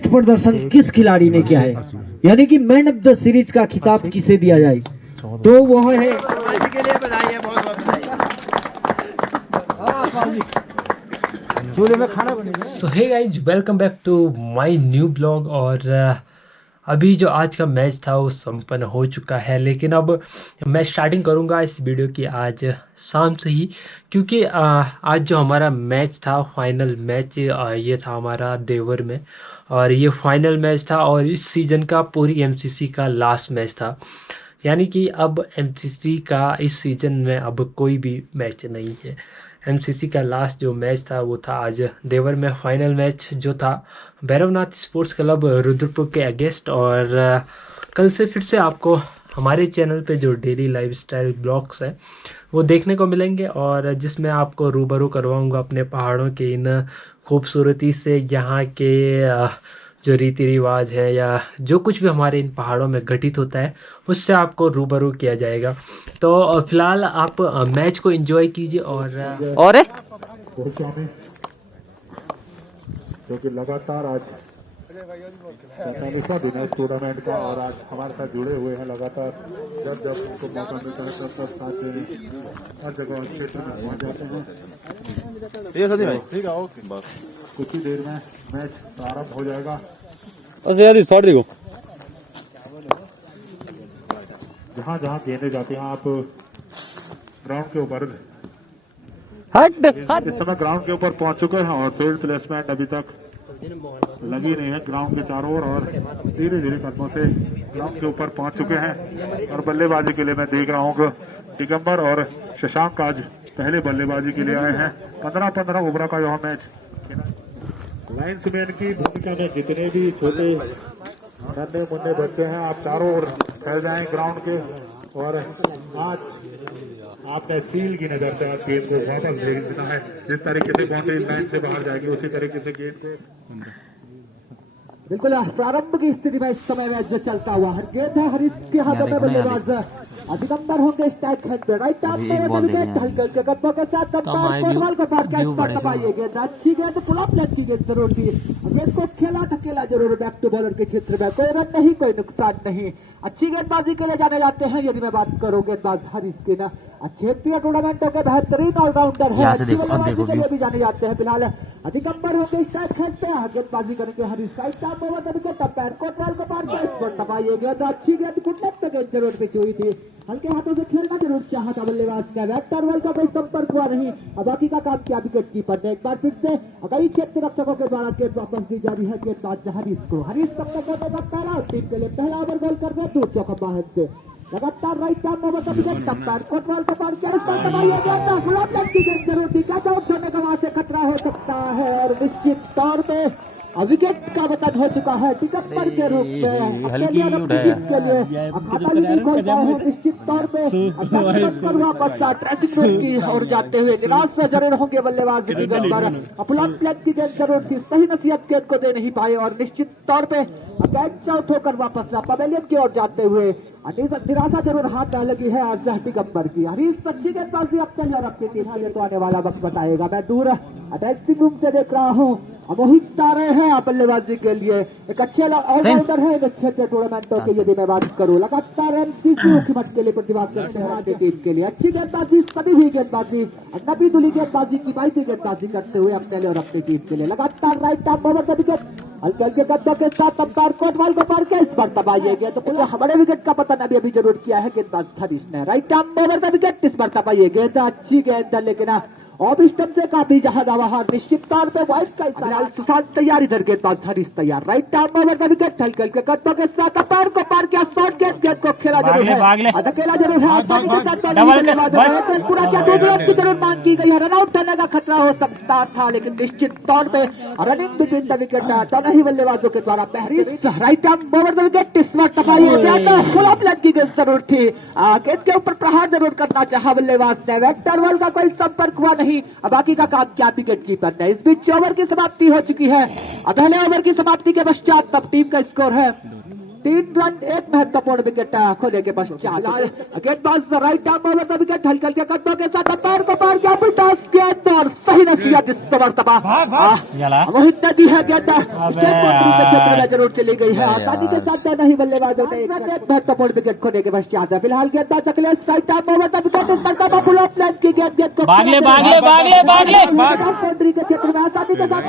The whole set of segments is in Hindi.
प्रदर्शन किस खिलाड़ी ने किया है, यानी कि मैन ऑफ द सीरीज का खिताब किसे दिया जाए, तो वह है के लिए बधाई है, बहुत बहुत बधाई। So hey guys, welcome back to my new blog. और अभी जो आज का मैच था वो संपन्न हो चुका है, लेकिन अब मैं स्टार्टिंग करूंगा इस वीडियो की आज शाम से ही, क्योंकि आज जो हमारा मैच था, फाइनल मैच ये था हमारा देवर में, और ये फाइनल मैच था और इस सीज़न का पूरी एमसीसी का लास्ट मैच था। यानी कि अब एमसीसी का इस सीज़न में अब कोई भी मैच नहीं है। एमसीसी का लास्ट जो मैच था वो था आज देवर में, फाइनल मैच जो था भैरवनाथ स्पोर्ट्स क्लब रुद्रपुर के अगेंस्ट। और कल से फिर से आपको हमारे चैनल पे जो डेली लाइफस्टाइल ब्लॉग्स हैं वो देखने को मिलेंगे, और जिसमें आपको रूबरू करवाऊंगा अपने पहाड़ों के इन खूबसूरती से, यहाँ के जो रीति रिवाज है या जो कुछ भी हमारे इन पहाड़ों में घटित होता है उससे आपको रूबरू किया जाएगा। तो फिलहाल आप मैच को एंजॉय कीजिए। और जो कि लगातार आज 45वां दिन है टूर्नामेंट का, और आज हमारे साथ जुड़े हुए हैं लगातार। जब जब उनको मौका मिलता है तब तब साथ देने हर जगह क्षेत्र में पहुंच जाते हैं। ठीक है, ओके, बस कुछ ही देर में मैच प्रारंभ हो जाएगा। जहाँ जहाँ गेंदे जाते हैं आप ग्राउंड के ऊपर इस समय ग्राउंड के ऊपर पहुंच चुके हैं, और फील्ड प्लेसमेंट अभी तक लगी नहीं है ग्राउंड के चारों ओर, और धीरे धीरे कदमों से ग्राउंड के ऊपर पहुंच चुके हैं। और बल्लेबाजी के लिए मैं देख रहा हूँ कि दिगंबर और शशांक आज पहले बल्लेबाजी के लिए आए हैं। 15-15 ओवर का यह मैच लाइन्समैन की भूमिका में जितने भी छोटे नन्हे मुन्ने बच्चे हैं आप चारों ओर फैल जाएं ग्राउंड के, और आज आपने सील की नजर से आज गेंद को वापस भेजना है। जिस तरीके से बाउंड्री लाइन से बाहर जाएगी उसी तरीके से गेंद को बिल्कुल प्रारंभ की स्थिति में इस समय मैच चलता हुआ हर गेंद है हरीश के हाथों में, बल्लेबाज दिगंबर होंगे स्ट्राइक हेड पे, राइट आर्म पे विकेट हल्के से कदमों के साथ फुटबॉल को पार कैच पर दबाइए गेंद, अच्छी गेंद पुल अप नेट की गेंद जरूर थी, गेंद को खेला धकेला जरूर बैक टू बॉलर के क्षेत्र में, कोई रन नहीं कोई नुकसान नहीं, अच्छी गेंदबाजी के लिए जाने जाते हैं। यदि मैं बात करूं गेंदबाज हरीश की ना, क्षेत्रीय टूर्नामेंटों के बेहतरीन ऑलराउंडर है, अच्छी बल्लेबाजी के लिए भी जाने जाते हैं। फिलहाल दिगंबर होंगे स्ट्राइक हेड पे, गेंदबाजी करेंगे Harish, right arm over wicket पैर कोटवाल को पार कैच पर दबाइए गेंद, अच्छी गेंद कुटलेट पे गेंद जरूर पिच हुई थी, हल्के हाथों से खेलना जरूर चाहा था बल्लेबाज ने, वेक्टर का कोई संपर्क हुआ नहीं। अब बाकी का काम किया विकेट कीपर ने, एक बार फिर से कई क्षेत्र रक्षकों के द्वारा गेंद वापस दी जा रही है गेंदबाज हरीश को। हरीश तब तक पहला टीम के लिए पहला ओवर गोल कर रहे दूर चौका बाहर से, लगातार राइट आर्म ओवर का विकेट पैर कोटवाल को पार किया, इस पर दबाइए गेंद गुलाब की गेंद जरूर थी, कैच आउट होने का वहां से खतरा हो सकता है, और निश्चित तौर पे विकेट का वेतन हो चुका है दिगंबर के रूप में, के लिए खाता भी नहीं खोल पाए हैं। निश्चित तौर पे वापस ट्रैफिक रोड की ओर जाते हुए निराश में जरूर होंगे बल्लेबाज दिगंबर, प्लेट की गेंद जरूर थी, सही नसीहत गेंद को दे नहीं पाए, और निश्चित तौर पे कैच आउट होकर वापस पवेलियन की ओर जाते हुए निराशा जरूर हाथ में लगी है आज दिगंबर की। हरीश अच्छी गेंदबाजी अपने और अपनी टीम ये तो आने वाला वक्त बताएगा। मैं दूर ड्रेसिंग रूम से देख रहा हूँ, मोहित तारे हैं बल्लेबाजी के लिए, एक अच्छे ऑलराउंडर है अच्छे टूर्नामेंटों के। यदि मैं बात करूँ लगातार एमसीसी मुख्यमंत्री के लिए प्रतिभाग करते हैं अपनी टीम के लिए, अच्छी गेंदबाजी सभी हुई गेंदबाजी, नबी दुली गेंदबाजी की बाई गेंदबाजी करते हुए अपने लिए और अपनी टीम के लिए, लगातार राइट आर्म ओवर का विकेट हल्के हल्के कदमों के साथ अंपायर कोटवाल को पार किया, इस बार दबाइए गया तो पूरा हमारे विकेट का पतन अभी जरूर किया है गेंदबाज हरीश ने, राइट आर्म ओवर का विकेट, इस बार दबाइए गेंद अच्छी गेंद, लेकिन ऑफ स्टंप से काफी जहां बाहर, निश्चित तौर पे वाइड का इशारा, सुशांत तैयार, इधर गेंदबाज हरीश तैयार, राइट आर्म ओवर का विकेट हल्के हल्के कदमों के साथ अंपायर को पार किया, शॉर्ट गेंद को खेला जरूर है, धकेला जरूर है, आसानी के साथ पूरा किया, दूसरे की जरूर मांग की गई है, रन आउट होने का खतरा हो सकता था, लेकिन निश्चित तौर पे रनिंग बिटवीन द विकेट दोनों ही बल्लेबाजों के द्वारा Harish right arm over the wicket, इस बार फुल प्लेट की गेंद जरूर थी, गेंद के ऊपर प्रहार जरूर करना चाहा बल्लेबाज ने, वेक्टर बॉल का कोई संपर्क हुआ नहीं, बाकी का काम क्या विकेट कीपर ने। इस बीच ओवर की समाप्ति हो चुकी है, पहले ओवर की समाप्ति के पश्चात तब टीम का स्कोर है 3 रन, एक महत्वपूर्ण विकेट खोने के पश्चात गेंदबाज right arm over the wicket हल्के हल्के कदमों के साथ पैर को पार किया, टॉस गेंद और सही नसीहत इस मरतबा मोहित ने दी है गेंद स्टेट बाउंड्री के क्षेत्र में जरूर चली गई है, आसानी के साथ नहीं बल्लेबाजों ने एक महत्वपूर्ण विकेट खोने के पश्चात फिलहाल गेंदबाज Akhilesh right arm over the wicket इस मरतबा पुल ऑफ लेंथ की गेंद को बाउंड्री के क्षेत्र में आसानी के साथ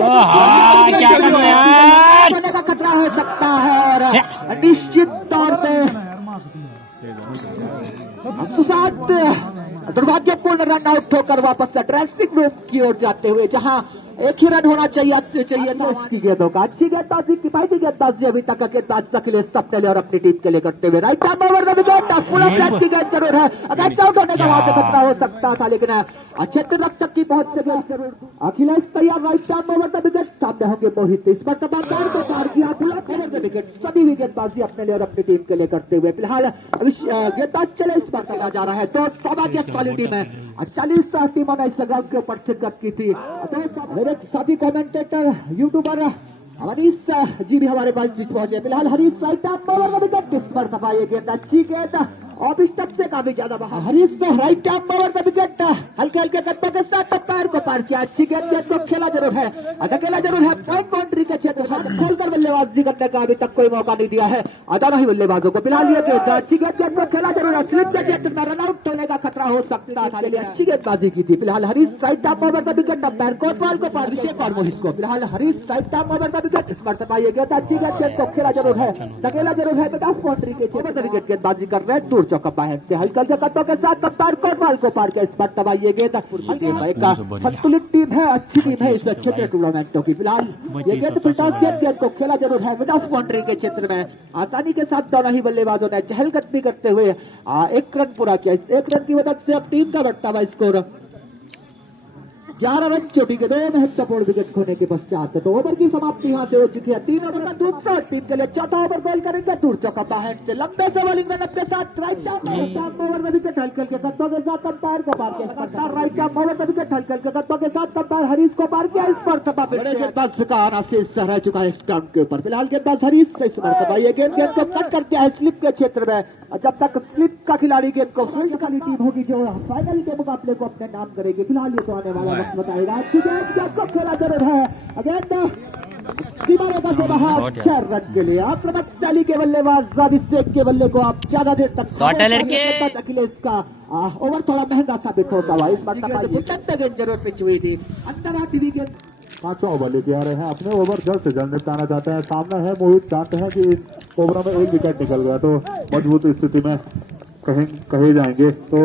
होने का खतरा हो सकता है और निश्चित तौर पे सुशांत दुर्भाग्यपूर्ण रन आउट होकर वापस ड्रेसिंग रूम की ओर जाते हुए, जहां एक ही रन होना चाहिए था इसकी गेंदों का। अच्छी गेंदबाजी, किफायती गेंदबाजी अभी तक गेंदबाज अखिलेश अपने लिए और अपनी टीम के लिए करते हुए right arm over the wicket full of length की गेंद जरूर है, अगर आउट होने का वहां पे खतरा हो सकता था, लेकिन अच्छे रक्षक की पहुंच से गेंद जरूर। अखिलेश तैयार, right arm over the wicket, सामने होंगे मोहित, इस पर पैर को पार किया, full of over the wicket, सभी भी गेंदबाजी अपने लिए और अपनी टीम के लिए करते हुए फिलहाल गेंदबाज चले इस पर चला जा रहा है। तो सौभाग्यशाली वाली टीम है, 40 टीमों ने इस ग्राउंड के ऊपर शिरकत की थी। मेरे साथी कमेंटेटर यूट्यूबर हरीश जी भी हमारे पास जीत पहुंचे। फिलहाल Harish right arm over wicket, इस पर दफा ये गेंद अच्छी गेंद ऑफ स्टंप से काफी ज्यादा बाहर, Harish right arm over the wicket हल्के हल्के कदमों के साथ पैर को पार किया, अच्छी गेंद को खेला जरूर है, अकेला जरूर है, पॉइंट बाउंड्री के क्षेत्र में खोलकर बल्लेबाजी करने का अभी तक कोई मौका नहीं दिया है दोनों ही बल्लेबाजों को। फिलहाल ये गेंद अच्छी गेंद को खेला जरूर है, स्लिप के क्षेत्र में रन आउट होने का खतरा हो सकता था, लेकिन अच्छी गेंदबाजी की थी। फिलहाल Harish right arm over the wicket, पैर को बॉल को पार अभिषेक और मोहित को, फिलहाल Harish right arm over the wicket, इस मरतबा ये गेंद अच्छी गेंद को खेला जरूर है, अकेला जरूर है, बेटा बाउंड्री के क्षेत्र में विकेट गेंदबाजी कर रहे हैं, दूर चौका बाहर से हल्के हल्के कदमों के साथ पैर को बॉल को पार किया, इस पर तबाह ये गेंद संतुलित टीम है, अच्छी टीम है इस क्षेत्र टूर्नामेंटों की। फिलहाल ये गेंद गेंद को खेला जरूर है, मिड ऑफ बाउंड्री के क्षेत्र में आसानी के साथ दोनों ही बल्लेबाजों ने चहलकदमी करते हुए 1 रन पूरा किया। इस 1 रन की मदद से अब टीम का बढ़ता हुआ स्कोर 11 रन चोटी के 2 महत्वपूर्ण विकेट खोने के पश्चात तो ओवर की समाप्ति यहां से हो चुकी है। 3 ओवर का दूसरा टीम के लिए चौथा ओवर बॉल करेंगे, दूर चौका बाहर से लंबे से बॉलिंग रन के साथ राइट आर्म ओवर में विकेट हल्के हल्के कदमों के साथ अंपायर को पार किया, राइट आर्म ओवर में विकेट हल्के हल्के कदमों के साथ अंपायर हरीश को पार किया, इस पर गेंदबाज का आना शेष रह चुका है स्टंप के ऊपर। फिलहाल गेंदबाज हरीश से इस मरतबा ये गेंद को कट कर दिया है स्लिप के क्षेत्र में, जब तक स्लिप का खिलाड़ी गेंद को फील्ड वाली टीम होगी जो फाइनल के मुकाबले को अपने नाम करेगी। फिलहाल ये तो आने वाला वक्त बताएगा, अच्छी गेंद को खेला जरूर है, गेंद सीमा रेखा से बाहर 4 रन के लिए। आक्रामक शैली के बल्लेबाज अभिषेक के बल्ले को आप ज्यादा देर तक अखिलेश का ओवर थोड़ा महंगा साबित होता हुआ, इस बार गेंद जरूर पिच हुई थी, अंदर आती हुई गेंद 5वां ओवर लेके आ रहे हैं, अपने ओवर जल्द से जल्द निपटाना चाहते हैं। सामने है मोहित, जानते हैं कि इन ओवरों में 1 विकेट निकल गया तो मजबूत स्थिति में कहे जाएंगे, तो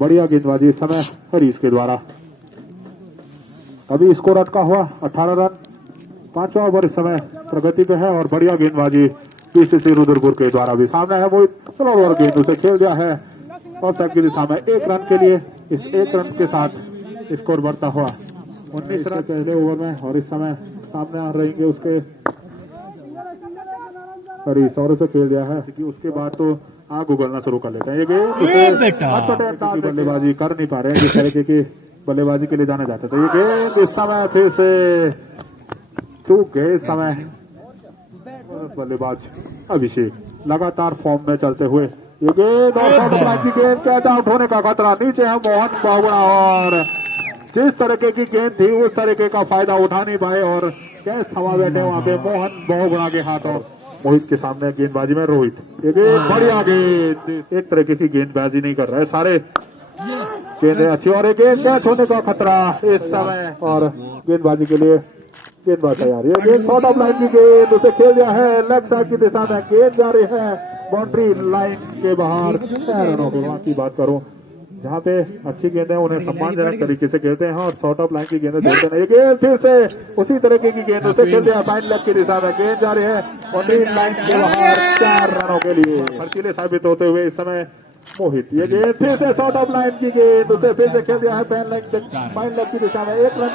बढ़िया गेंदबाजी इस समय हरीश के द्वारा। अभी स्कोर अटका हुआ 18 रन, 5वां ओवर इस समय प्रगति पे है और बढ़िया गेंदबाजी पीसीसी रुद्रपुर के द्वारा भी। सामने है मोहित, स्लो ओवर गेंद उसे खेल दिया है ऑफ साइड की दिशा में 1 रन के लिए। इस 1 रन के साथ स्कोर बढ़ता हुआ 19 रन पहले ओवर में, और इस समय सामने आ रहेंगे उसके हरीश और उसे खेल दिया है कि उसके बाद तो आग उगलना शुरू कर लेते हैं। ये गेंद बल्लेबाजी कर नहीं पा रहे हैं जिस तरीके की बल्लेबाजी के लिए जाना जाता था। ये गेंद इस समय फिर से चूक गए, इस समय बल्लेबाज अभिषेक लगातार फॉर्म में चलते हुए ये गेंद और की गेंद कैच आउट होने का खतरा। नीचे है मोहन बावड़ा और जिस तरीके की गेंद थी उस तरीके का फायदा उठा नहीं पाए और कैच थमा बैठे वहां पे मोहन बावड़ा के हाथ और मोहित के सामने गेंदबाजी में रोहित। ये गेंद बढ़िया गेंद, एक तरीके की गेंदबाजी नहीं कर रहे सारे, गेंद अच्छी और एक गेंद कैच होने का खतरा इस समय और गेंदबाजी के लिए गेंदबाज तैयार। ये गेंद शॉर्ट ऑफ लाइन की गेंद उसे खेल दिया है, लेग साइड की दिशा में गेंद जा रही है बाउंड्री लाइन के बाहर 6 रनों के बाद की बात करूं जहां पे अच्छी गेंद है उन्हें सम्मानजनक तरीके से खेलते हैं और शॉर्ट ऑफ लाइन की गेंद खेलते हैं। ये गेंद फिर से उसी तरीके की गेंद उसे खेल दिया फाइन लेग की दिशा में, गेंद जा रही है बाउंड्री लाइन के बाहर 4 रनों के लिए। खर्चीले साबित होते हुए इस समय मोहित, ये गेंद फिर से शॉर्ट ऑफ लाइन की गेंद उसे फिर से खेल दिया है फाइन लेग की दिशा में, 1 रन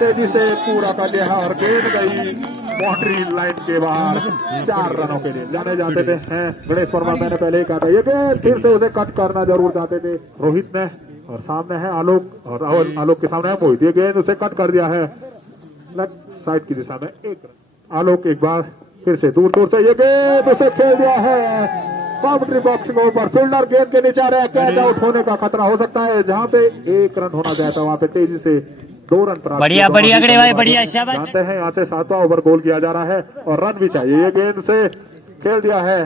तेजी से पूरा कर लिया है और गेंद गई बाउंड्री लाइन के बाहर 4 रनों के लिए। जाने जाते थे गणेश वर्मा, मैंने पहले ही कहा था ये गेंद फिर से उसे कट करना जरूर चाहते थे रोहित ने, और सामने है आलोक और आलोक के सामने है मोहित। ये गेंद उसे कट कर दिया है लेग साइड की दिशा में 1 रन। आलोक एक बार फिर से दूर दूर से ये गेंद उसे खेल दिया है बाउंड्री बॉक्स के ऊपर। फील्डर गेंद के नीचे आ रहा है, कैच आउट होने का खतरा हो सकता है। जहां पे 1 रन होना चाहता है वहां पे तेजी से 2 रन प्राप्त। बढ़िया बढ़िया अगड़े भाई, बढ़िया शाबाश। जानते हैं यहाँ से 7वां ओवर गोल किया जा रहा है और रन भी चाहिए। ये गेंद से खेल दिया है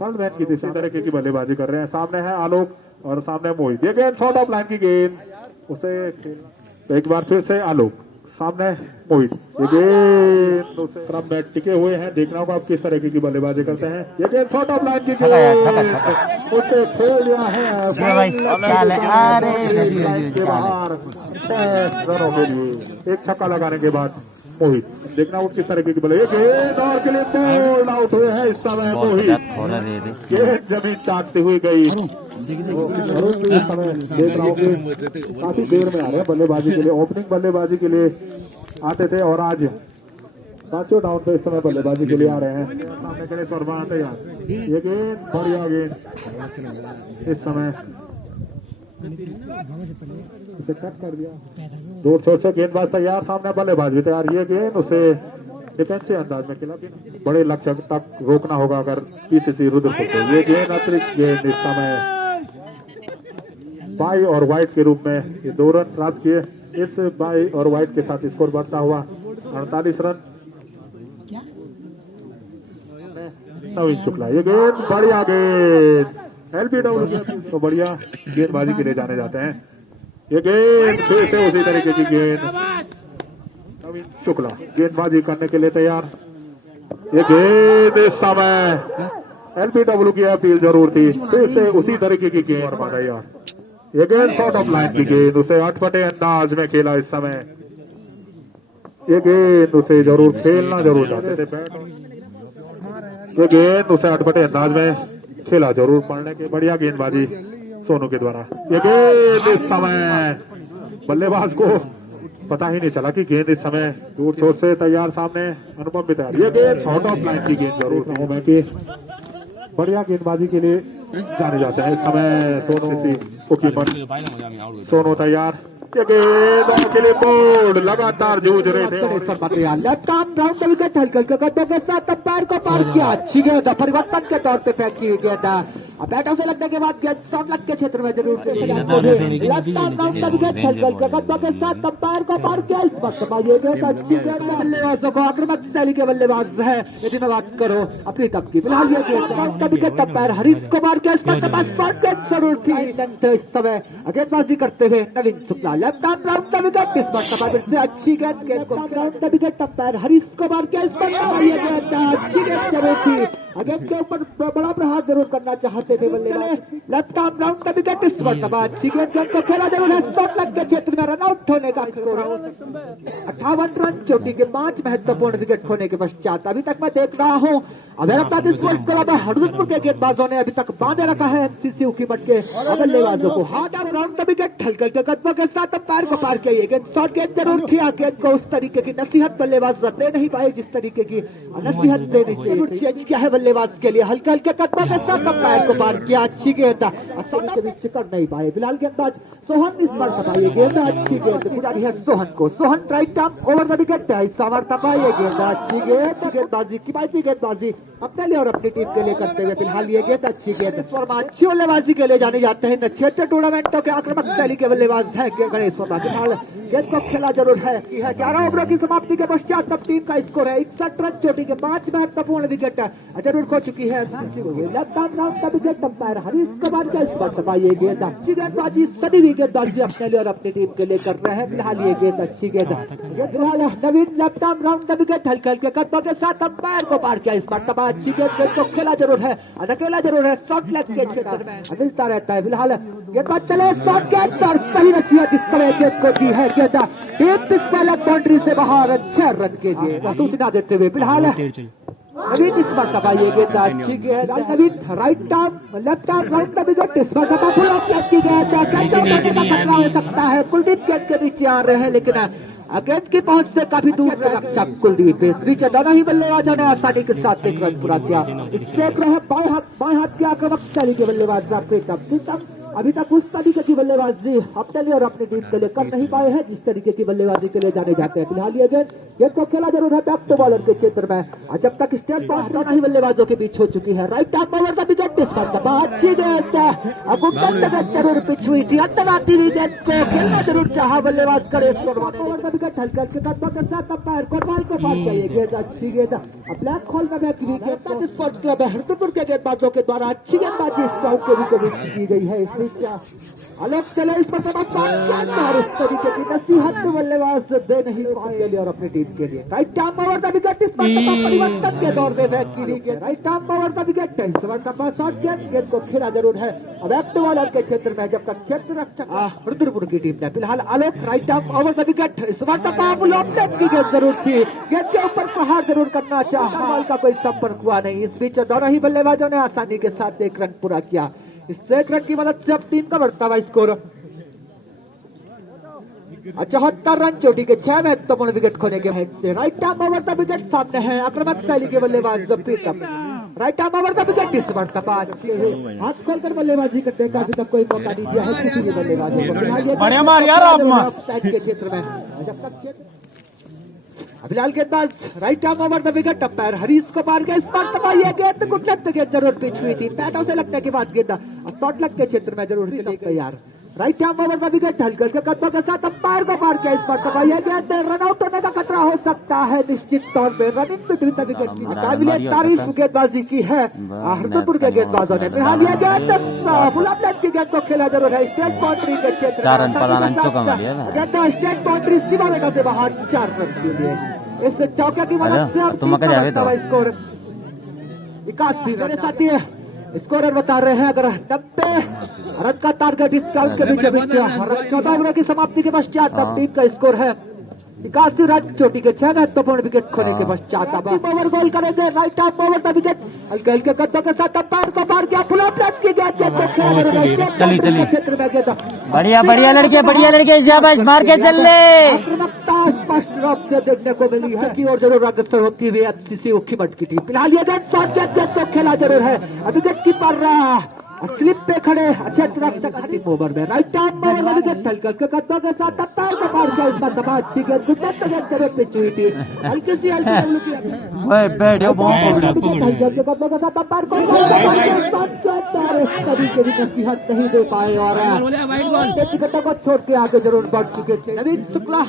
मैन की इसी तरीके की बल्लेबाजी कर रहे हैं। सामने है आलोक और सामने मोहित। ये गेंद शॉर्ट ऑफ लाइन की गेंद उसे एक बार फिर से आलोक, सामने मोहित। ये गेंद उसे क्रम में टिके हुए हैं, देखना होगा आप किस तरीके की बल्लेबाजी करते हैं। ये गेंद शॉर्ट ऑफ लाइन की गेंद उसे खेल दिया है के बाहर 6 रनों के लिए। एक छक्का लगाने के बाद मोहित, देखना आउट किस तरीके की बल्ले। ये गेंद और के लिए बोल्ड आउट हुए हैं इस समय मोहित। गेंद जमीन चाटती हुई गई। इस समय देख रहा हूँ कि काफी देर में आ रहे हैं बल्लेबाजी के लिए, ओपनिंग बल्लेबाजी के लिए आते थे और आज 5वें डाउन पे इस समय बल्लेबाजी के लिए आ रहे हैं। सामने के लिए शर्मा तैयार। ये गेंद बढ़िया गेंद इस समय उसे कट कर दिया। दूर छोर से गेंदबाज तैयार, सामने बल्लेबाज भी तैयार। ये गेंद उसे डिफेंसिव अंदाज में खेला, बड़े लक्ष्य तक रोकना होगा अगर पीसीसी रुद्रपुर को। ये गेंद अतिरिक्त गेंद इस समय बाई और वाइट के रूप में ये 2 रन प्राप्त किए। इस बाई और वाइट के साथ स्कोर बढ़ता हुआ 48 रन। नवीन शुक्ला, ये गेंद बढ़िया गेंद एलबीडब्ल्यू तो बढ़िया गेंदबाजी के लिए जाने जाते हैं। ये गेंद फिर से उसी तरीके की गेंद। नवीन शुक्ला गेंदबाजी करने के लिए तैयार। ये गेंद इस समय एलबीडब्ल्यू की अपील जरूर थी, फिर से उसी तरीके की गेंद माना यार। ये गेंद शॉर्ट ऑफ लाइन की गेंद उसे अटपटे अंदाज में खेला इस समय। ये गेंद उसे जरूर खेलना जरूर चाहते थे, ये गेंद उसे अटपटे अंदाज में खेला जरूर पड़ने के। बढ़िया गेंदबाजी सोनू के द्वारा। ये गेंद इस समय बल्लेबाज को पता ही नहीं चला कि गेंद इस समय दूर छोर से तैयार, सामने अनुपम भी तैयार। ये गेंद शॉर्ट ऑफ लाइन की गेंद जरूर कहूँ मैं कि बढ़िया गेंदबाजी के लिए जाने जाते हैं इस समय सोनू सोनू तैयार। ये गेंद के लिए बोर्ड लगातार जूझ रहे थे। लेफ्ट आर्म राउंड का विकेट हल्के हल्के कदमों के साथ अंपायर को पार किया। अच्छी गेंद परिवर्तन के तौर पे फेंकी हुई गेंद। अब बैटों से लगने के बाद गेंद शॉट लग के क्षेत्र में जरूर से लेफ्ट आर्म राउंड का विकेट हल्के हल्के कदमों के साथ अंपायर को पार किया। इस वक्त ये गेंद अच्छी गेंद बल्लेबाजों को आक्रामक शैली के बल्लेबाज है यदि मैं बात करो अपनी तब की। फिलहाल ये गेंद का विकेट अंपायर हरीश को पार किया। इस वक्त शॉट गेंद जरूर थी। इस समय गेंदबाजी करते हुए नवीन शुक्ला। लेफ्ट आर्म राउंड का विकेट इस वक्त से अच्छी गेंद राउंड का विकेट अंपायर हरीश को मार किया। इस वक्त ये गेंद अच्छी गेंद जरूर थी। गेंद के ऊपर बड़ा प्रहार जरूर करना चाहते थे बल्लेबाज। लेफ्ट आर्म राउंड का विकेट इस वक्त अच्छी गेंद को खेला जरूर है। शॉट लग के क्षेत्र में रन आउट होने का स्कोर 58 रन चोटी के 5 महत्वपूर्ण विकेट खोने के पश्चात। अभी तक मैं देख रहा हूँ अमेरिका स्पोर्ट्स क्लब हरदुलपुर के गेंदबाजों ने अभी तक बांधे रखा है एमसीसी उकीमठ के बल्लेबाजों को। हार्ड आर्म राउंड का विकेट हल्के हल्के कदमों के साथ अंपायर को पार किया। ये गेंद शॉट गेंद जरूर थी। गेंद को उस तरीके की नसीहत बल्लेबाज दे नहीं पाए जिस तरीके की नसीहत देनी चाहिए। क्या है बल्लेबाज के लिए हल्के हल्के कदमों के साथ अंपायर को पार किया। अच्छी गेंद आसानी के बीच कर नहीं पाए। फिलहाल गेंदबाज सोहन इस बार सफाई गेंद अच्छी गेंद पुजारी है सोहन को। Sohan right arm over the wicket ये गेंद अच्छी गेंदबाजी किफायती गेंदबाजी अपने लिए और अपनी टीम के लिए करते हुए। फिलहाल ये गेंद अच्छी गेंद वर्मा अच्छी बल्लेबाजी के लिए जाने जाते हैं। क्षेत्रीय टूर्नामेंटों के आक्रामक शैली के बल्लेबाज है गणेश वर्मा। फिलहाल गेंद को खेला जरूर है। 11 ओवरों की समाप्ति के पश्चात अब टीम का स्कोर है 61 रन चोटी के 5 महत्वपूर्ण विकेट जरूर खो चुकी है। लेफ्ट आर्म राउंड का विकेट अंपायर हरीश कुमार का इस वक्त ये गेंद अच्छी गेंदबाजी सदी हुई गेंदबाजी अपने लिए और अपनी टीम के लिए कर रहे हैं। फिलहाल ये गेंद अच्छी गेंद फिलहाल नवीन लेफ्ट आर्म राउंड का विकेट हल्के हल्के कदमों के साथ अंपायर को पार किया। इस वक्त अच्छी गेंद को खेला जरूर है अकेला जरूर है। शॉट लेग के क्षेत्र में मिलता रहता है। फिलहाल गेंदबाज चले शॉट गेंद और सही रखी है जिस समय गेंद को दी है गेंद बाउंड्री से बाहर 6 रन के लिए सूचना देते हुए। फिलहाल नवीन इस बार ये गेंद अच्छी गेंद Naveen right arm left arm round का विकेट इस बार की गेंद खतरा हो सकता है। कुलदीप गेंद के नीचे आ रहे हैं लेकिन गेंद की पहुंच से काफी दूर से रक्षा कुलदीप इस बीच दोनों ही बल्लेबाजों ने आसानी के साथ 1 रन पूरा किया। देख रहे हैं बाएं हाथ के आक्रामक शैली के बल्लेबाज अभी तक उस तरीके की बल्लेबाजी अपने लिए और अपनी टीम के लिए कर नहीं पाए हैं जिस तरीके की बल्लेबाजी के लिए जाने जाते हैं। फिलहाल ये गेंद को खेला जरूर है बैक टू बॉलर के क्षेत्र में और जब तक स्टेट पॉइंट दोनों ही बल्लेबाजों के बीच हो चुकी है। Right arm over the wicket इस पर अच्छी गेंद जरूर पिच हुई थी। अंतराती हुई गेंद को खेलना जरूर चाहा बल्लेबाज करे ओवर द विकेट हल्का के कदमों के साथ अंपायर कोतवाल को पास किया। गेंद अच्छी गेंद ब्लैक होल में बैठी हुई गेंद स्पोर्ट्स क्लब हरदपुर के गेंदबाजों के द्वारा अच्छी गेंदबाजी इस ग्राउंड के बीचों बीच की गई है। इस बीच आलोक चले इस पर इस तरीके की नसीहत बल्लेबाज दे नहीं पाए के लिए और अपनी टीम के लिए। Right arm over the wicket इस पर परिवर्तन के दौर में बैट की गेंद right arm over the wicket इस पर शॉट गेंद को खेला जरूर है अब बैक टू बॉलर के क्षेत्र में जब तक क्षेत्र रक्षक रुद्रपुर की टीम ने। फिलहाल Alok right arm over the wicket इस पर की गेंद जरूर थी। गेंद के ऊपर प्रहार जरूर करना चाहा बॉल का कोई संपर्क हुआ नहीं। इस बीच दोनों ही बल्लेबाजों ने आसानी के साथ एक रन पूरा किया। इस एक रन की मदद से अब टीम का बढ़ता हुआ स्कोर 74 रन चोटी के 6 महत्वपूर्ण विकेट खोने के हेड से। Right arm over the wicket सामने है आक्रामक शैली के बल्लेबाज Pritam. Right arm over the wicket इस बार हाथ खोलकर बल्लेबाजी करने का अभी तक कोई मौका नहीं दिया है किसी भी बल्लेबाज को। साइड के क्षेत्र में जब तक फिलहाल गेंदबाज right arm over the wicket umpire Harish को पार गया। इस बार तपाई गेंद गुटलत गेंद जरूर पिच हुई थी। पैटों से लगने के बाद गेंद शॉर्ट लग के क्षेत्र में जरूर चले तैयार। Right arm over the wicket Halkar के कदमों के साथ अंपायर को पार किया। इस पर तपाई गेंद रन आउट होने का खतरा हो सकता है निश्चित तौर पर। रनिंग बिटवीन द विकेट की काबिलियत तारीफ गेंदबाजी की है हरदपुर के गेंदबाजों ने। फिलहाल ये गेंद फुल ऑफ लेंथ की गेंद को खेला जरूर है स्टेट बाउंड्री के क्षेत्र में। गेंद स्टेट बाउंड्री सीमा रेखा से बाहर 4 रन के लिए। इस चौके की मदद से स्कोर 81 मेरे साथी स्कोरर बता रहे हैं अगर 90 रन का टारगेट इस ग्राउंड के बीच 14 ओवर की समाप्ति के पश्चात अब टीम का स्कोर है 81 रन चोटी के 6 महत्वपूर्ण विकेट खोने के पश्चात अब ओवर गोल करेंगे। Right arm over the wicket हल्के हल्के कदमों के साथ अंपायर को पार किया। फुल ऑफ लेंथ की गेंद क्षेत्र में गेंद बढ़िया लड़के शाबाश मार के चल ले। स्पष्ट रूप से देखने को मिली है कि और जरूर अग्रसर होती हुई अच्छी सी उखी मटकी थी। फिलहाल ये गेंद शॉट गेंद तो खेला जरूर है विकेट कीपर स्लिप पे खड़े अच्छे रक्षक अंतिम ओवर में। राइट आर्म ओवर में विकेट हल्के के कदमों के साथ अंपायर को पार किया। उसका दबा अच्छी गेंद गुजरत गेंद जरूर पिच हुई थी हल्की सी हल्की हल्के के कदमों के साथ अंपायर को कभी कभी नसीहत नहीं दे पाए और विकेटों को छोड़ के आगे जरूर बढ़ चुके थे। नवीन शुक्ला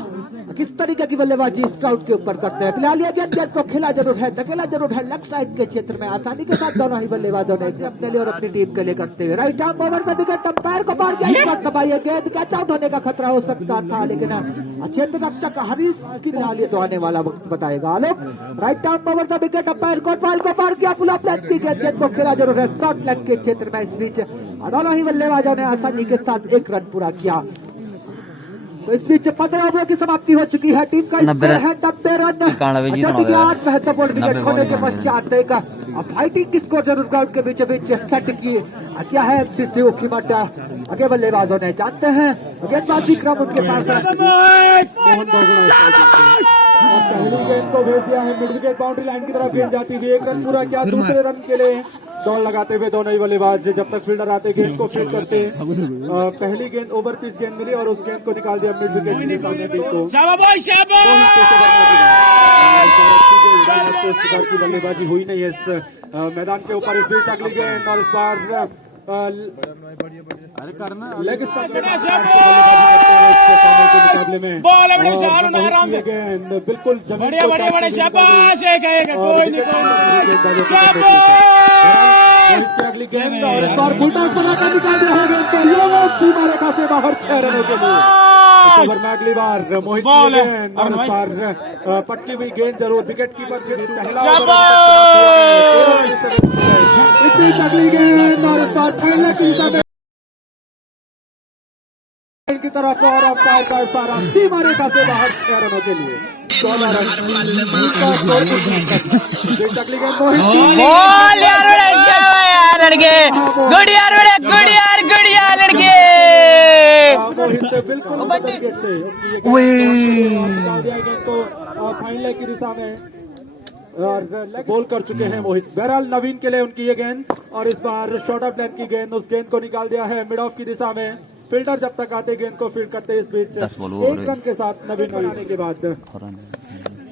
किस तरीके की बल्लेबाजी इस ग्राउंड के ऊपर करते हैं। फिलहाल ये गेंद को खेला जरूर है धकेला जरूर है लेफ्ट साइड के क्षेत्र में आसानी के साथ दोनों ही बल्लेबाजों ने अपने लिए और अपनी टीम के लिए करते हुए। Right arm over the wicket umpire को पार किया। दबाई गेंद कैच आउट होने का खतरा हो सकता था लेकिन क्षेत्र रक्षक हरीश फिलहाल ये तो आने वाला वक्त बताएगा। Alok right arm over the wicket umpire Kotwal को पार किया। फुल ऑफ लेंथ की गेंद को खेला जरूर है शॉर्ट लेग के क्षेत्र में। इस बीच दोनों ही बल्लेबाजों ने आसानी के साथ एक रन पूरा किया। तो इस बीच 15 ओवर की समाप्ति हो चुकी है। टीम का स्कोर है 90 रन 8 महत्वपूर्ण विकेट खोने के पश्चात एक फाइटिंग की स्कोर जरूर ग्राउंड के बीच बीच सेट की क्या है एमसीसी उखीमठ आगे बल्लेबाजों ने जानते हैं गेंदबाजी क्रम उनके पास पहली गेंद को भेज दिया है मिड विकेट बाउंड्री लाइन की तरफ गेंद जाती हुई 1 रन पूरा किया। दूसरे रन के लिए दौड़ लगाते हुए दोनों ही बल्लेबाज जब तक फील्डर आते गेंद को फील्ड करते पहली गेंद ओवर पिच गेंद मिली और उस गेंद को निकाल दिया मिड विकेट सामने टीम को। की बल्लेबाजी हुई नहीं है इस मैदान के ऊपर। इस बीच अगली गेंद और इस बार लेग स्टंप मुकाबले में गेंद बिल्कुल अगली गेंद और इस बार फुलटॉस बनाकर निकाल दिया है गेंद को सीमा रेखा से बाहर 6 रनों के लिए। ओवर में अगली बार मोहित गेंद और इस बार पटकी हुई गेंद जरूर विकेट कीपर के पहला अगली गेंद और इस बार पहले की तरफ और अंपायर का इशारा सीमा रेखा से बाहर 6 रनों के लिए 16 रन। अगली गेंद लड़के बिल्कुल तो फाइनल की दिशा में और बॉल कर चुके हैं मोहित। बहरहाल नवीन के लिए उनकी ये गेंद, और इस बार शॉर्ट ऑफ लाइन की गेंद, उस गेंद को निकाल दिया है मिड ऑफ की दिशा में। फील्डर जब तक आते गेंद को फील्ड करते, इस बीच 1 रन के साथ नवीन आने के बाद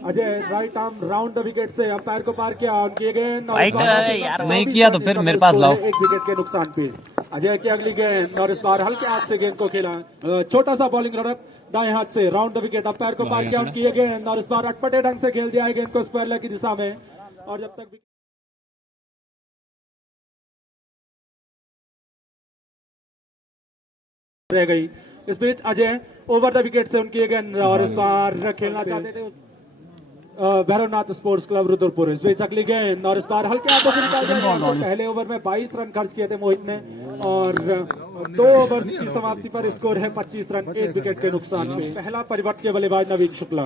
Ajay right arm round the wicket से अंपायर को पार किया। उनकी गेंद नहीं किया तो फिर मेरे पास लाओ। 1 विकेट के नुकसान पे अजय की अगली गेंद, और इस बार हल्के हाथ से गेंद को खेला। छोटा सा बॉलिंग रन दाएं हाथ से राउंड द विकेट, अंपायर को पार किया। उनकी गेंद, और इस बार अटपटे ढंग से खेल दिया है गेंद को स्क्वायर लेग की दिशा में, और जब तक रह गई। इस बीच अजय ओवर द विकेट से उनकी गेंद, और इस बार खेलना चाहते थे भैरवनाथ स्पोर्ट्स क्लब रुद्रपुर। इस बीच अगली गेंद, और इस बार हल्के हाथों से निकाल दिया। पहले ओवर में 22 रन खर्च किए थे मोहित ने, और 2 ओवर की समाप्ति पर स्कोर है 25 रन 1 विकेट के नुकसान में। पहला परिवर्तन के बल्लेबाज नवीन शुक्ला।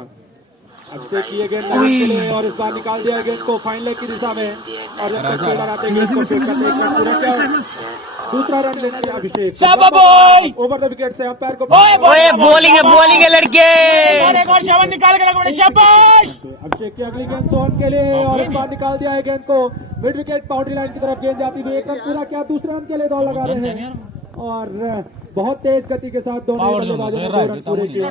अक्षय किए गेंद, और इस बार निकाल दिया गेंद को फाइन लेग की दिशा में, और जब तक फील्डर आते गेंद को फेंक करते 1 रन पूरा किया। दूसरा रन लेने के अभिषेक ओवर द विकेट से अंपायर को बॉलिंग है लड़के। अभिषेक की अगली गेंद सोहन के लिए, और इस बार निकाल दिया है गेंद को मिड विकेट बाउंड्री लाइन की तरफ। गेंद जाती हुई 1 रन पूरा किया। दूसरे रन के लिए दौड़ लगा रहे हैं, और बहुत तेज गति के साथ दोनों बल्लेबाजों ने 2 रन पूरे किए।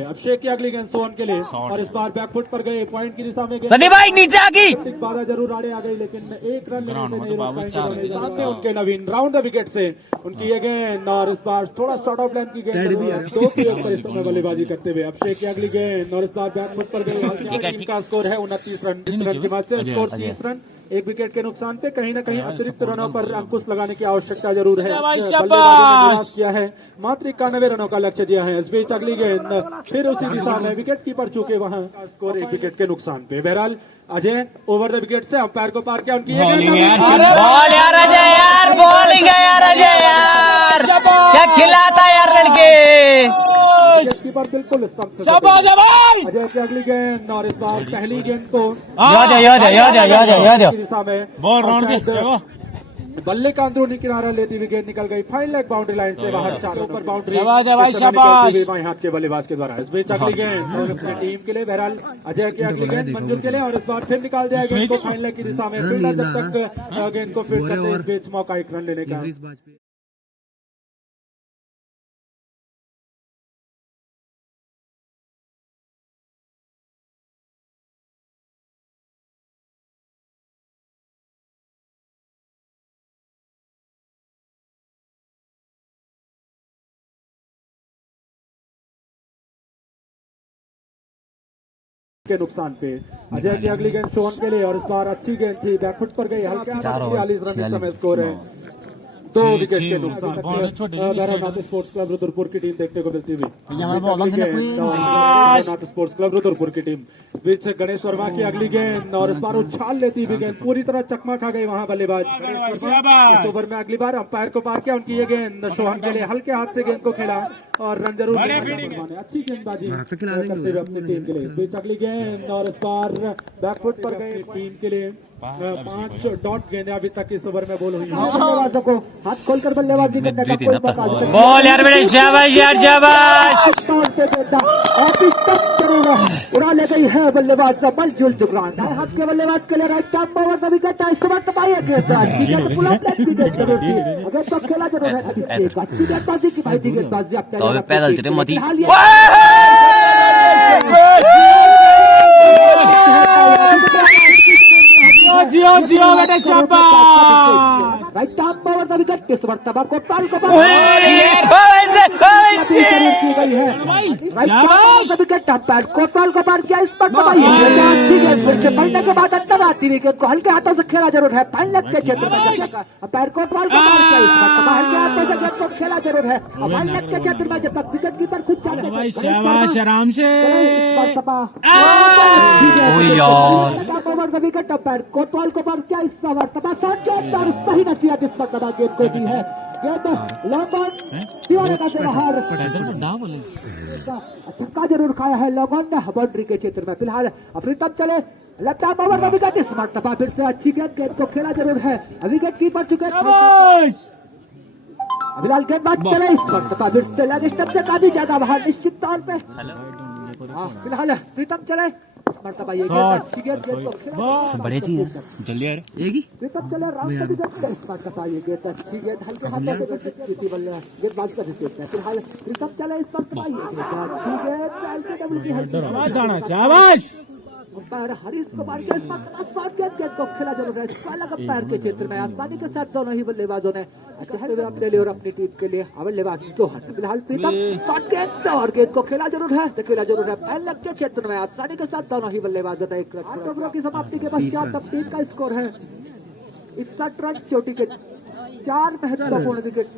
अभिषेक की अगली गेंद सोहन के लिए, और इस बार बैकफुट पर गए पॉइंट की दिशा में। सनी भाई नीचे आ गई। बाधा जरूर आड़े आ गई, लेकिन 1 रन लेने से नहीं रोक पाएंगे उनके नवीन। राउंड द विकेट से उनकी ये गेंद, और इस बार थोड़ा शॉर्ट ऑफ लाइन की गेंद, 2 प्रयोग पर इस समय बल्लेबाजी करते हुए अभिषेक की अगली गेंद, और इस बार बैकफुट पर गए। टीम का स्कोर है 29 रन। इस रन के बाद से स्कोर 30 रन 1 विकेट के नुकसान पे। कहीं न कहीं अतिरिक्त रनों पर अंकुश लगाने की आवश्यकता जरूर है। बल्लेबाजों ने किया है, मात्र 91 रनों का लक्ष्य दिया है। इस बीच अगली गेंद फिर उसी दिशा में, विकेट कीपर चूके वहां, स्कोर 1 विकेट के नुकसान पे। बहरहाल अजय ओवर द विकेट से अंपायर को पार किया। उनकी बॉल यार अजय यार, बॉलिंग है यार अजय यार, क्या खिलाता यार लड़के। कीपर बिल्कुल स्तंभ से अजय की अगली गेंद, और इस बार पहली गेंद को याद दिशा में बल्ले का अंदरूनी किनारा लेती हुई गेंद निकल गई फाइन लेग बाउंड्री लाइन से बाहर। 4 ऊपर बाउंड्री बाएं हाथ के बल्लेबाज के द्वारा। इस बीच अगली गेंद टीम के लिए, बहरहाल अजय की अगली गेंद मंजूर के लिए, और इस बार फिर निकाल दिया गेंद को फाइन लेग की दिशा में। फील्डर जब तक गेंद को फील्ड करते, इस बीच मौका 1 रन लेने का। के नुकसान पे अजय की अगली गेंद शोन के लिए, और इस बार अच्छी गेंद थी, बैकफुट पर गई। हल्के 46 रन इस समय स्कोर है। 2 विकेट के नुकसान भैरवनाथ स्पोर्ट्स क्लब रुद्रपुर की टीम देखने को मिलती हुई। भैरवनाथ स्पोर्ट्स क्लब रुद्रपुर की टीम। इस बीच से गणेश वर्मा की अगली गेंद, और इस बार उछाल लेती हुई गेंद पूरी तरह चकमा खा गई वहां बल्लेबाज। इस ओवर में अगली बार अंपायर को पार किया। उनकी ये गेंद सोहन के लिए, हल्के हाथ से गेंद को खेला, और रन जरूर अच्छी गेंदबाजी करते हुए अपनी टीम के लिए। इस बीच अगली गेंद, और इस बार बैकफुट पर गए टीम के लिए। 5 डॉट गेंदें अभी तक इस ओवर में बॉल हुई। बल्लेबाजों को हाथ खोलकर बल्लेबाजी करने का कोई मौका। बॉल यार बेटे, शाबाश यार शाबाश। उड़ा ले गई है बल्लेबाज मंजुल जुबरान। दाएं हाथ के बल्लेबाज के लिए राइट टॉप ओवर का विकेट है। इस समय दबाइए गेंदबाज, पुल अप लेग की जरूरत थी, अगर तो खेला जरूर है। अच्छी गेंदबाजी की भाई गेंदबाजी तो पैदल चले मती। जियो बेटे शाबाश। राइट आर्म पावर का विकेट इस वक्त तबार को पाल को विकेट अंपायर कोतवाल को पार किया। इस पर पलटने के बाद अंदर आती विकेट को हल्के हाथों से खेला जरूर है। फाइन लेग के क्षेत्र में अंपायर कोतवाल को पार किया। इस पर हल्के हाथों से गेंद को खेला जरूर है। फाइन लेग के क्षेत्र में जब तक विकेट कीपर खुद जाने शाबाश आराम से। ओवर का विकेट अंपायर कोतवाल को पार किया। इस सवार तबा और सही नसीहत इस पर तबा गेंद को दी है। गेंद लॉन्ग ऑन तिवारी से बाहर छक्का जरूर खाया है लॉन्ग ऑन बाउंड्री के क्षेत्र में। फिलहाल अपनी तब चले लेफ्ट आर्म ओवर का विकेट। इस मरतबा फिर से अच्छी गेंद को खेला जरूर है। विकेट कीपर चुके फिलहाल गेंदबाज चले। इस मरतबा फिर से लेग स्टंप से काफी ज्यादा बाहर निश्चित तौर पे। फिलहाल प्रीतम चले मरतबा ये गेंद अच्छी गेंद को सब बड़े चीज है जल्दी यार एक ही विकेट चले राउंड का विकेट टेस्ट मरतबा ये गेंद अच्छी गेंद हल्के हाथों से किसी बल्ले गेंदबाज का विकेट है फिलहाल ऋषभ चले इस मरतबा ये गेंद अच्छी गेंद एलसीडब्ल्यू की हल्की शाबाश अंपायर हरीश कुमार के इस मरतबा शॉट गेंद को खेला जरूर है अलग अंपायर के क्षेत्र में आसानी के साथ दोनों ही बल्लेबाजों ने अच्छा है अपने लिए और अपनी टीम के लिए बल्लेबाज चौहान फिलहाल प्रीतम शॉट गेंद और गेंद को खेला जरूर है पहलक के क्षेत्र में आसानी के साथ दोनों ही बल्लेबाजों ने 8 ओवरों की समाप्ति के पश्चात अब टीम का स्कोर है 61 रन चोटी के 4 महत्वपूर्ण विकेट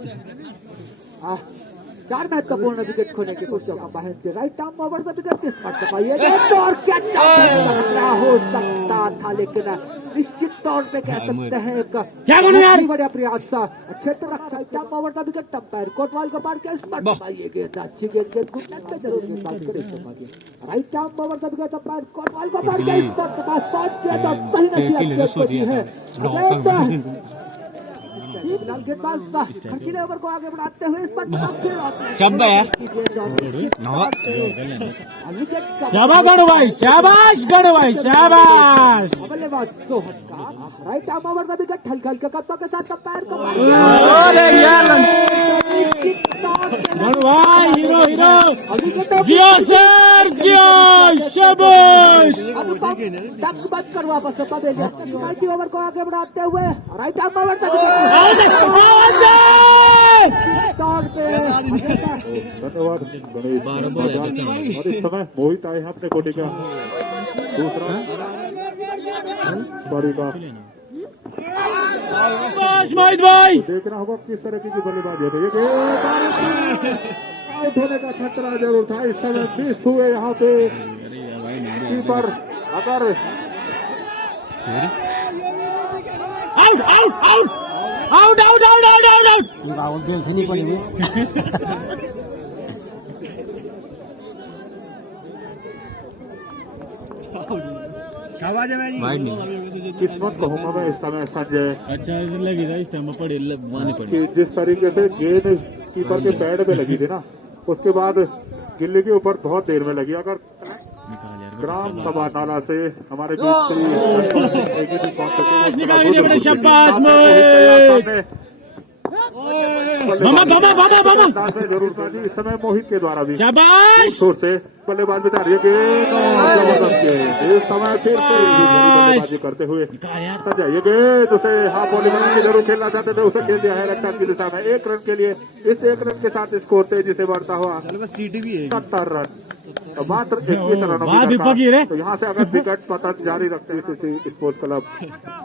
4 महत्वपूर्ण विकेट खोने के कुछ बाहर से राइट आर्म ओवर पर विकेट किस पर पाइएगा और क्या हो सकता था लेकिन निश्चित तौर पे कह सकते हैं एक बड़ा प्रयास क्षेत्र राइट आर्म ओवर का विकेट अंपायर कोटवाल को पार किया इस पर पाइएगा अच्छी गेंद घुटने पे जरूर गेंदबाज करें राइट आर्म ओवर का विकेट अंपायर कोटवाल को पार किया इस पर शॉट किया तो सही नहीं है गेंदबाज खर्चीले ओवर को आगे बढ़ाते हुए इस पर शाबाश गणु भाई शाबाश बल्लेबाज सोहन का राइट आर्म ओवर का विकेट हल्के कदमों के साथ अंपायर को गणु भाई हीरो जियो सर जियो शाबाश टक बंद कर वापस ओवर को आगे बढ़ाते हुए राइट आर्म ओवर का धन्यवाद गणेश और इस समय मोहित आए हैं अपने कोटे का दूसरा पारी का मोहित भाई देखना होगा किस तरह की बल्लेबाजी है आउट होने का खतरा जरूर था इस समय मिस हुए यहाँ पे कीपर अगर out out out out out out out out out out bell से नहीं पड़ेंगे शाबाश है भाई किस्मत कहूंगा मैं इस समय संजय अच्छा लगी था इस टाइम पड़े मानी पड़ी कि जिस तरीके से गेंद कीपर के पैड पे लगी थी ना उसके बाद गिल्ली के ऊपर बहुत देर में लगी अगर ग्राम सभा नाला से हमारे जरूर इस समय मोहित के द्वारा भी छोर से बल्लेबाज बता रही है इस समय फिर से बल्लेबाजी करते हुए ये गेंद उसे हाफ बॉलिंग जरूर खेलना चाहते थे उसे खेल दिया है रक्षा की दिशा में 1 रन के लिए इस 1 रन के साथ स्कोर तेजी से बढ़ता हुआ 70 रन तो मात्र 21 रनों तो यहाँ से अगर विकेट पतन जारी रखते हैं स्पोर्ट्स क्लब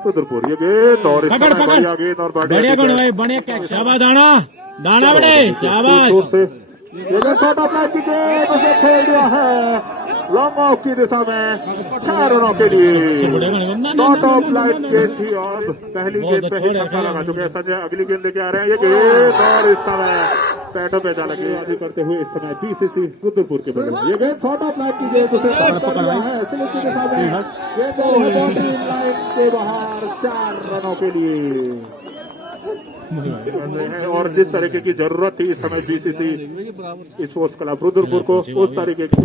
रुद्रपुर ये गेंद और बढ़िया गेंद और बढ़िया शाबाश दाना दाना बड़े शाबाश ये छोटा प्लेट की गेंद उसे खेल दिया है लॉन्ग ऑफ की दिशा में 6 रनों के लिए शॉर्ट ऑफ लाइट गेंद थी और पहली गेंद पे ही छक्का लगा चुके हैं संजय अगली गेंद लेके आ रहे हैं ये गेंद और इस समय पैटों पे जा लगे आदि करते हुए इस समय बीसीसी रुद्रपुर के बल्ले ये गेंद शॉर्ट ऑफ लाइट की गेंद उसे पकड़ा है स्लिप की दिशा में ये बाउंड्री लाइन के बाहर 4 रनों के लिए और जिस तरीके की जरूरत थी इस समय बीसीसी स्पोर्ट्स क्लब रुद्रपुर को उस तरीके की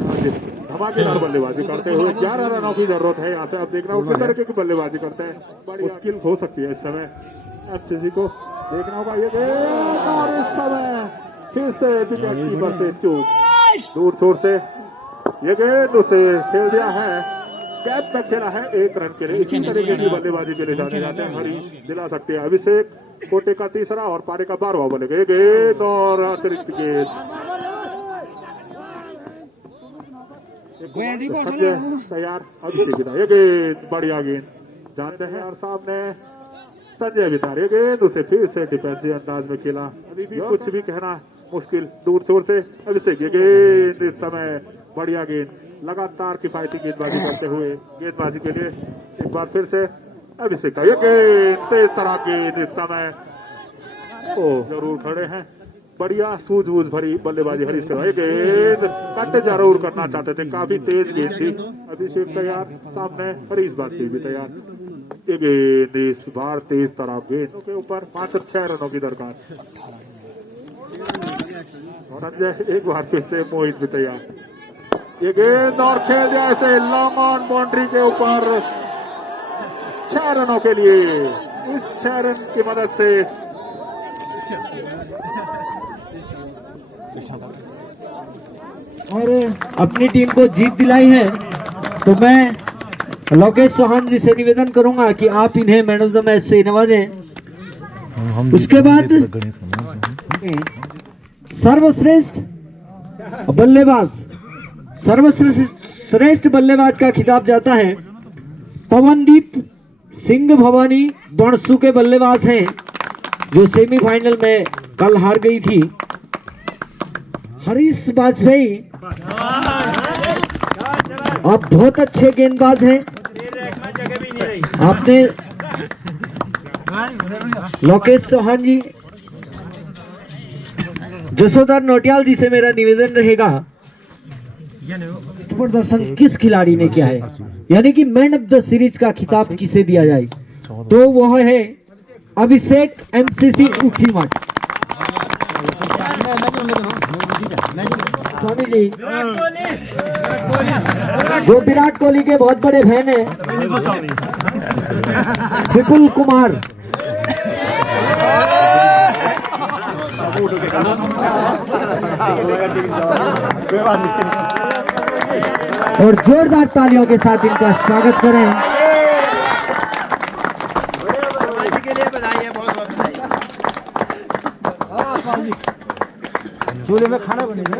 धमाकेदार बल्लेबाजी करते हुए 11 रनों की जरूरत है यहाँ से आप देख रहे हो किस तरीके की बल्लेबाजी करते हैं मुश्किल हो सकती है इस समय एफसीसी को देखना होगा ये गेंद और इस समय फिर से विकेट कीपर से चूक दूर छोर से ये गेंद उसे खेल दिया है कैप तक खेला है 1 रन के लिए इसी तरीके की बल्लेबाजी के लिए जाने जाते हैं हरी दिला सकते हैं अभिषेक कोटे का तीसरा और पारे का 12वां बनेगा ये गेंद और अतिरिक्त गेंद तैयार अभिषेक ये गेंद बढ़िया गेंद जाते हैं और सामने संजय बिता ये गेंद उसे फिर से डिफेंसिव अंदाज में खेला अभी भी कुछ भी कहना मुश्किल दूर छोर से अभिषेक ये गेंद इस समय बढ़िया गेंद लगातार किफायती गेंदबाजी करते हुए गेंदबाजी के लिए एक बार फिर से अभिषेक का ये गेंद तेज तरह गेंद इस समय जरूर खड़े हैं बढ़िया सूझबूझ भरी बल्लेबाजी हरीश के भाई गेंद कट जरूर करना चाहते थे काफी तेज गेंद थी अभिषेक तैयार सामने हरीश बास्ती भी तैयार ये गेंद इस बार तेज तरह गेंद के ऊपर मात्र 6 रनों की दरकार और संजय एक बार फिर से मोहित भी तैयार ये गेंद और खेल दिया ऐसे लॉन्ग ऑन बाउंड्री के ऊपर 6 रनों के लिए। इस 6 रन की मदद से और अपनी टीम को जीत दिलाई है। तो मैं लोकेश चौहान जी से निवेदन करूंगा कि आप इन्हें मैन ऑफ द मैच से नवाजें। उसके बाद सर्वश्रेष्ठ बल्लेबाज, सर्वश्रेष्ठ बल्लेबाज का खिताब जाता है पवनदीप सिंह भवानी बणसू के बल्लेबाज हैं, जो सेमीफाइनल में कल हार गई थी। हरीश वाजपेयी आप बहुत अच्छे गेंदबाज हैं। आपने लोकेश चौहान जी, जसोधर नोटियाल जी से मेरा निवेदन रहेगा, प्रदर्शन किस खिलाड़ी ने किया है, यानी कि मैन ऑफ द सीरीज का खिताब किसे दिया जाए, तो वह है अभिषेक एमसीसी उखीमठ। स्वामी जी जो विराट कोहली के बहुत बड़े फैन हैं, विपुल कुमार। और जोरदार तालियों के साथ इनका स्वागत करें। चूल्हे में खाना बनेगा।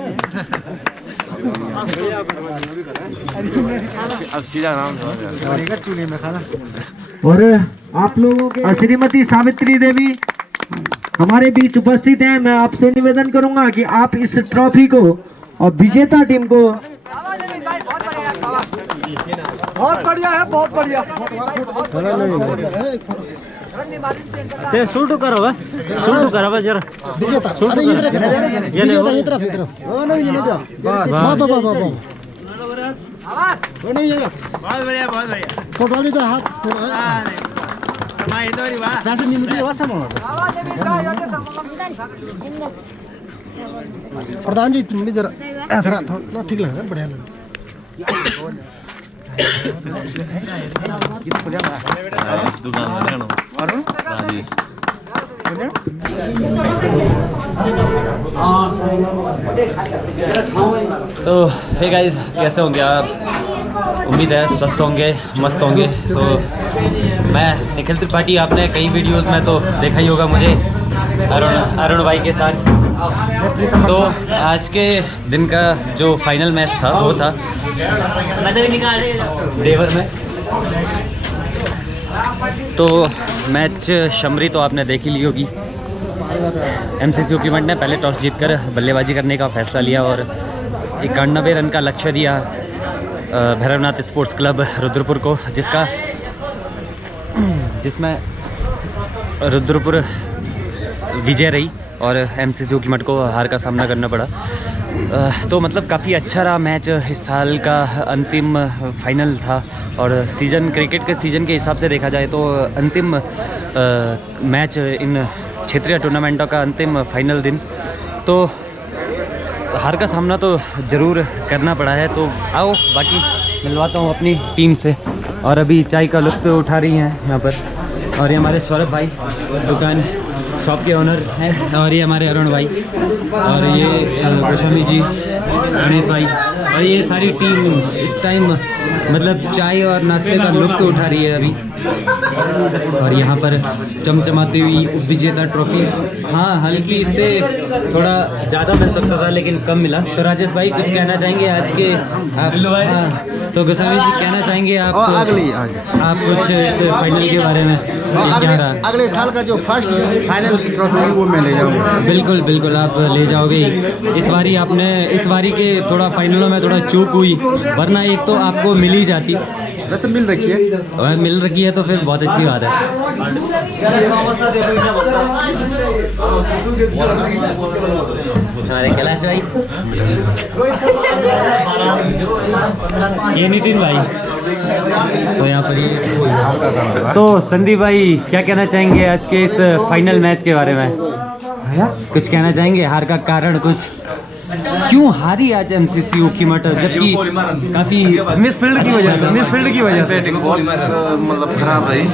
अब सीधा नाम बनेगा चूल्हे में खाना। और आप लोगों के श्रीमती सावित्री देवी हमारे बीच उपस्थित हैं। मैं आपसे निवेदन करूंगा कि आप इस ट्रॉफी को और विजेता टीम को बहुत बढ़िया है, बहुत बढ़िया शूट करो जरा विजेता। अरे ये तरफ ये तरफ ओ नहीं ये दो वाह वाह वाह वाह ओ नहीं ये दो बहुत बढ़िया बहुत बढ़िया। फोटो दे तो हाथ समय तो री वाह वैसे नहीं मुझे वासा मारो। प्रधान जी तुम भी जरा थोड़ा थोड़ा ठीक लग रहा है, बढ़िया लग तो हे गाइस, कैसे होंगे आप? उम्मीद है स्वस्थ होंगे, मस्त होंगे। तो मैं निखिल त्रिपाठी, आपने कई वीडियोस में तो देखा ही होगा मुझे अरुण भाई के साथ। तो आज के दिन का जो फाइनल मैच था वो था देवर में। तो मैच शमरी तो आपने देख ही ली होगी। एमसीसी उखीमठ ने पहले टॉस जीतकर बल्लेबाजी करने का फैसला लिया और 91 रन का लक्ष्य दिया भैरवनाथ स्पोर्ट्स क्लब रुद्रपुर को, जिसमें रुद्रपुर विजय रही और एमसीसी उखीमठ को हार का सामना करना पड़ा। तो मतलब काफ़ी अच्छा रहा मैच। इस साल का अंतिम फाइनल था और क्रिकेट के सीज़न के हिसाब से देखा जाए तो अंतिम मैच इन क्षेत्रीय टूर्नामेंटों का अंतिम फाइनल दिन। तो हार का सामना तो ज़रूर करना पड़ा है। तो आओ बाकी मिलवाता हूँ अपनी टीम से। और अभी चाय का लुत्फ़ उठा रही हैं यहाँ पर। और ये हमारे सौरभ भाई दुकान शॉप के ओनर हैं, और ये हमारे अरुण भाई, और ये गोस्वामी जी, गणेश भाई, और ये सारी टीम इस टाइम मतलब चाय और नाश्ते का लुत्फ़ उठा रही है अभी। और यहाँ पर चमचमाती हुई उपविजेता ट्रॉफी, हाँ हल्की इससे थोड़ा ज़्यादा मिल सकता था लेकिन कम मिला। तो राजेश भाई कुछ कहना चाहेंगे आज के आप? तो गोस्वामी जी कहना चाहेंगे आप कुछ इस फाइनल के बारे में? क्या रहा अगले साल का जो फर्स्ट फाइनल की ट्रॉफी वो मैं ले जाऊंगा। बिल्कुल बिल्कुल आप ले जाओगे। इस बारी के थोड़ा फाइनलों में थोड़ा चूक हुई, वरना एक तो आपको मिल ही जाती। वैसे मिल रखी है तो फिर बहुत अच्छी बात है। हमारे कैलाश भाई, ये नितिन भाई, तो यहाँ पर ये तो संदीप भाई क्या कहना चाहेंगे आज के इस फाइनल मैच के बारे में? कुछ कहना चाहेंगे? हार का कारण कुछ? क्यों हारी आज एमसीसी जोशीमठ, जबकि काफी मिसफील्ड की वजह से बैटिंग बहुत मतलब खराब रही।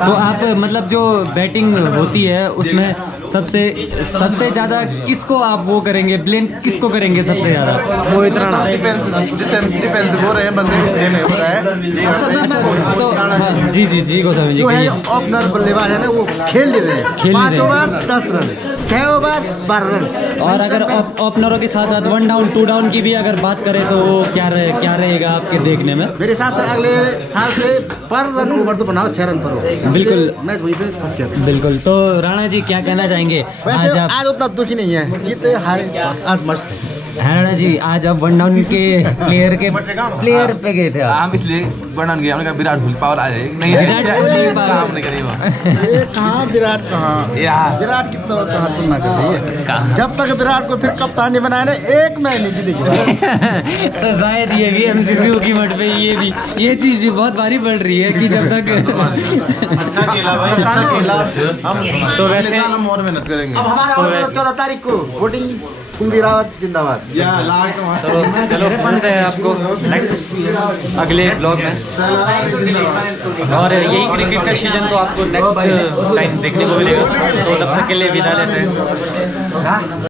तो आप मतलब जो बैटिंग होती है उसमें सबसे ज्यादा किसको आप वो करेंगे, ब्लेम किसको करेंगे सबसे ज्यादा? वो इतना डिफेंसिव हो रहे हैं बंदे, इसलिए नहीं हो रहा है। अच्छा तो हाँ, जी गोस्वामी जी जो है कहिए। ओपनर बल्लेबाज है ना, वो खेल ले रहे हैं। खेल नहीं 5 रहे। Over 10 run, 6 over 12 run. और अगर ओपनरों के साथ साथ 1 डाउन 2 डाउन की भी अगर बात करें तो वो क्या रहेगा आपके देखने में? मेरे हिसाब से अगले साल से पर रन ओवर तो बनाओ 6 रन पर हो। इसलिए बिल्कुल। मैच वहीं पे फंस गया। बिल्कुल। तो राणा जी क्या कहना चाहेंगे? वैसे आप आज उतना दुखी नहीं है, जीते हारे आज मस्त है। राणा जी आज आप 1 डाउन के प्लेयर पे गए थे आप। हम इसलिए वर्णन गया, हमने कहा विराट कोहली पावर आ जाएगी, नहीं विराट कोहली power। काम नहीं करेगा। ये कहाँ विराट, कहाँ यार विराट की तरह कहाँ तुलना कर रही है? जब तक विराट को फिर कप्तान नहीं बनाया ना, एक मैच नहीं जीतेगी। तो शायद ये भी एमसीसी जोशीमठ पे ये चीज भी बहुत भारी पड़ रही है कि जब तक अच्छा खेला भाई, अच्छा खेला। हम तो वैसे हम और मेहनत करेंगे। अब हमारा 14 तारीख को वोटिंग कुलदीप रावत जिंदाबाद। तो चलो मिलते हैं आपको नेक्स्ट अगले ब्लॉग में। और यही क्रिकेट का सीजन तो आपको नेक्स्ट टाइम देखने को मिलेगा। तो तब तक के लिए विदा लेते हैं।